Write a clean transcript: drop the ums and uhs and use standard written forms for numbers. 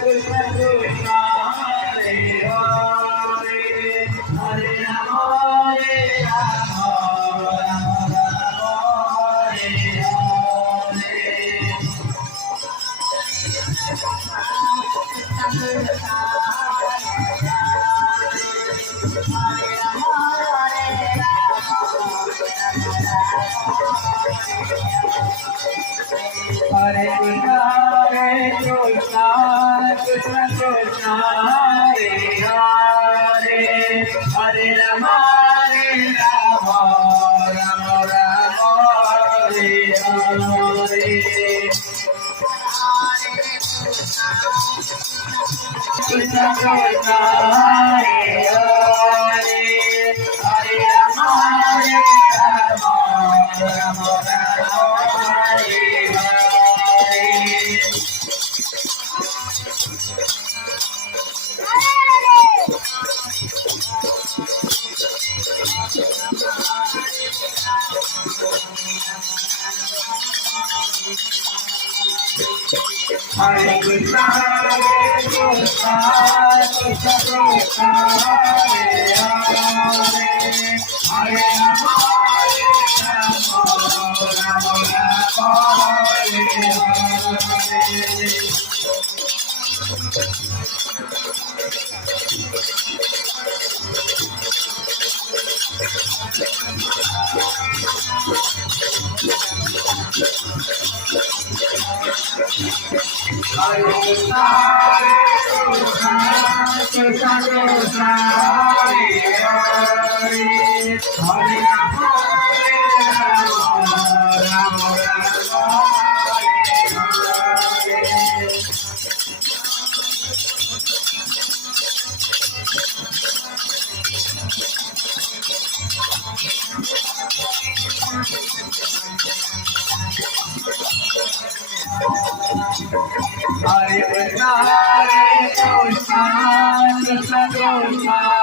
Krishna Krishna Hare Hare Hare Rama Hare Rama Rama Rama Hare Hare Krishna Krishna Krishna Hare Hare Hare Rama Hare Rama Rama Rama Hare Hare Krishna Krishna Hare Hare Hare Rama Hare Rama Rama Rama Hare Hare Hare Krishna Krishna Krishna Hare Hare Hare Rama Hare Rama Rama Rama Hare Hare Hare Krishna Krishna Krishna Hare Hare Hare Rama Hare Rama Rama Rama Hare Hare Hare Krishna Krishna Krishna